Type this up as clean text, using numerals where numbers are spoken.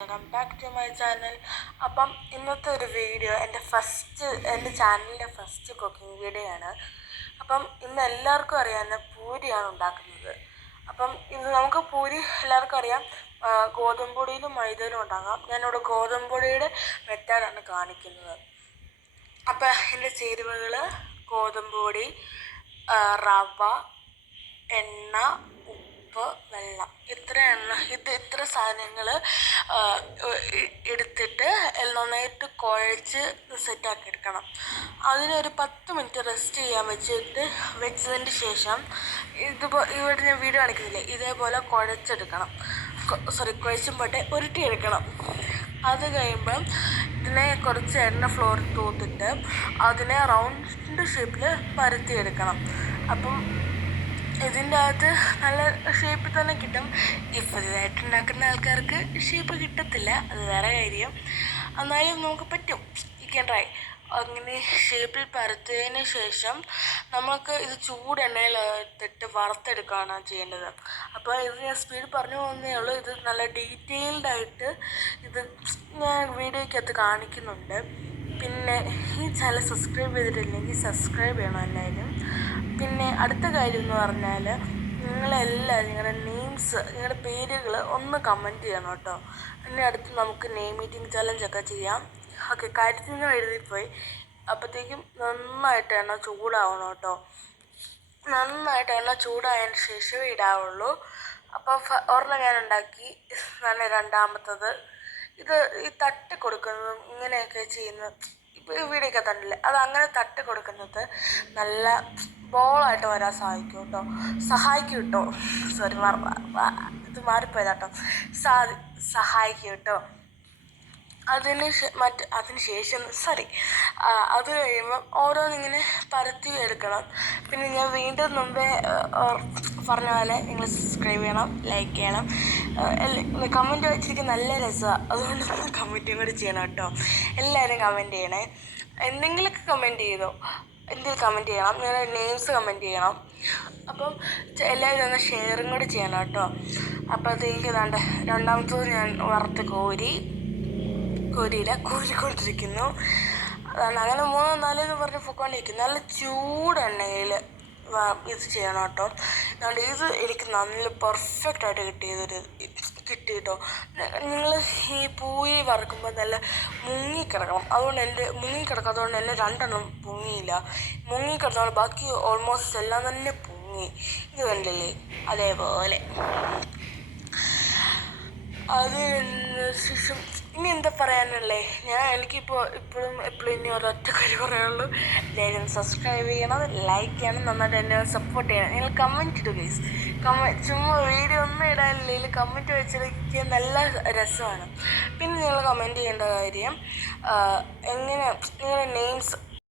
Welcome back to my channel. അപ്പം ഇന്നത്തെ ഒരു വീഡിയോ എൻ്റെ ചാനലിൻ്റെ ഫസ്റ്റ് കുക്കിംഗ് വീഡിയോ ആണ്. അപ്പം ഇന്ന് എല്ലാവർക്കും അറിയാവുന്ന പൂരിയാണ് ഉണ്ടാക്കുന്നത്. അപ്പം ഇന്ന് നമുക്ക് പൂരി എല്ലാവർക്കും അറിയാം, ഗോതമ്പ് പൊടിയിലും മൈദയിലും ഉണ്ടാക്കാം. ഞാനിവിടെ ഗോതമ്പ് പൊടിയുടെ മെത്തേഡാണ് കാണിക്കുന്നത്. അപ്പം എൻ്റെ ചേരുവകൾ ഗോതമ്പ് പൊടി, റവ, എണ്ണ, ഉപ്പ്, വെള്ളം. ഇത്ര സാധനങ്ങൾ എടുത്തിട്ട് നന്നായിട്ട് കുഴച്ച് സെറ്റാക്കി എടുക്കണം. അതിനൊരു 10 മിനിറ്റ് റെസ്റ്റ് ചെയ്യാൻ വെച്ചതിന് ശേഷം ഇവിടെ ഞാൻ വീഡിയോ കാണിക്കുന്നില്ലേ, ഇതേപോലെ കുഴച്ചുമ്പോട്ടെ ഉരുട്ടിയെടുക്കണം. അത് കഴിയുമ്പം ഇതിനെ കുറച്ച് എണ്ണ ഫ്ലോറിൽ തൂത്തിട്ട് അതിനെ റൗണ്ട് ഷേപ്പിൽ പരത്തിയെടുക്കണം. അപ്പം ഇതിൻ്റെ അകത്ത് നല്ല ഷേപ്പിൽ തന്നെ കിട്ടും. ഇതായിട്ട് ഉണ്ടാക്കുന്ന ആൾക്കാർക്ക് ഷേപ്പ് കിട്ടത്തില്ല, അത് വേറെ കാര്യം. എന്നാലും നമുക്ക് പറ്റും, യു ക്യാൻ ട്രൈ. അങ്ങനെ ഷേപ്പിൽ പരത്തിയതിന് ശേഷം നമുക്ക് ഇത് ചൂടെണ്ണയിൽ ഇട്ടിട്ട് വറുത്തെടുക്കുകയാണ് ചെയ്യേണ്ടത്. അപ്പോൾ ഇത് ഞാൻ സ്പീഡ് പറഞ്ഞു പോകുന്നേ ഉള്ളൂ. ഇത് നല്ല ഡീറ്റെയിൽഡായിട്ട് ഇത് ഞാൻ വീഡിയോയ്ക്കകത്ത് കാണിക്കുന്നുണ്ട്. പിന്നെ ഈ ചാനൽ സബ്സ്ക്രൈബ് ചെയ്തിട്ടില്ലെങ്കിൽ സബ്സ്ക്രൈബ് ചെയ്യണം എല്ലാവരും. പിന്നെ അടുത്ത കാര്യം എന്ന് പറഞ്ഞാൽ, നിങ്ങളെല്ലാവരും നിങ്ങളുടെ പേരുകൾ ഒന്ന് കമൻറ്റ് ചെയ്യണം കേട്ടോ. ഇനി അടുത്ത് നമുക്ക് നെയിം മീറ്റിംഗ് ചലഞ്ചൊക്കെ ചെയ്യാം. ഓക്കെ, കാര്യത്തിൽ എഴുതിപ്പോയി. അപ്പോഴത്തേക്കും നന്നായിട്ട് എണ്ണ ചൂടാവണം കേട്ടോ. നന്നായിട്ട് എണ്ണ ചൂടായതിന് ശേഷമേ ഇടാവുള്ളൂ. അപ്പോൾ ഒരെണ്ണം ഞാൻ ഉണ്ടാക്കി. രണ്ടാമത്തത് ഈ തട്ടി കൊടുക്കുന്നത് ഇങ്ങനെയൊക്കെ ചെയ്യുന്നത് ഇപ്പോൾ ഈ വീഡിയോയൊക്കെ തന്നില്ലേ, അത് അങ്ങനെ തട്ടി കൊടുക്കുന്നത് നല്ല ബോളായിട്ട് വരാൻ സഹായിക്കും കേട്ടോ. സോറി, ഇത് മാറിപ്പോയതാട്ടോ. സഹായിക്കും കേട്ടോ. അതിന് ശേഷം അത് കഴിയുമ്പം ഓരോന്നിങ്ങനെ പരത്തി എടുക്കണം. പിന്നെ ഞാൻ വീണ്ടും മുമ്പേ പറഞ്ഞ പോലെ നിങ്ങൾ സബ്സ്ക്രൈബ് ചെയ്യണം, ലൈക്ക് ചെയ്യണം. കമൻറ്റ് വെച്ചിരിക്കുന്ന നല്ല രസമാണ്, അതുകൊണ്ട് കമൻറ്റും കൂടി ചെയ്യണം കേട്ടോ. എല്ലാവരും കമൻറ്റ് ചെയ്യണേ. എന്തെങ്കിലുമൊക്കെ കമൻറ്റ് ചെയ്യണം. നിങ്ങളുടെ നെയിംസ് കമൻറ്റ് ചെയ്യണം. അപ്പം എല്ലാവരും ഒന്ന് ഷെയറും കൂടി ചെയ്യണം കേട്ടോ. അപ്പോഴത്തേക്ക് രണ്ടാമത്തത് ഞാൻ വറുത്ത് കോരിക്കൊണ്ടിരിക്കുന്നു. അങ്ങനെ 3-4 എന്ന് പറഞ്ഞ് പൊക്കോണ്ടിരിക്കുന്നു. നല്ല ചൂടെണ്ണയിൽ ഇത് ചെയ്യണം കേട്ടോ. അതുകൊണ്ട് ഇത് എനിക്ക് നല്ല പെർഫെക്റ്റായിട്ട് കിട്ടി കേട്ടോ. നിങ്ങൾ ഈ പൂരി വറുക്കുമ്പോൾ നല്ല മുങ്ങിക്കിടക്കണം. മുങ്ങിക്കിടക്കാത്തതുകൊണ്ട് എൻ്റെ 2 എണ്ണം പൊങ്ങിയില്ല. മുങ്ങിക്കിടന്നതുകൊണ്ട് ബാക്കി ഓൾമോസ്റ്റ് എല്ലാം തന്നെ പൊങ്ങി. ഇത് കണ്ടില്ലേ, അതേപോലെ. അതിന് ശേഷം ഇനി എന്താ പറയാനുള്ളത്? എപ്പോഴും ഇനി ഒരൊറ്റ കാര്യം പറയാനുള്ളൂ. എല്ലാവരും സബ്സ്ക്രൈബ് ചെയ്യണം, ലൈക്ക് ചെയ്യണം, നന്നായിട്ട് എന്നെ സപ്പോർട്ട് ചെയ്യണം. നിങ്ങൾ കമൻറ്റ് ഇടുക ഗൈസ്. ചുമ്മാ വീഡിയോ ഒന്നും ഇടാനില്ലെങ്കിൽ കമൻറ്റ് വെച്ചിരിക്കുക നല്ല രസമാണ്. പിന്നെ നിങ്ങൾ കമൻറ്റ് ചെയ്യേണ്ട കാര്യം, നിങ്ങളുടെ നെയിംസ്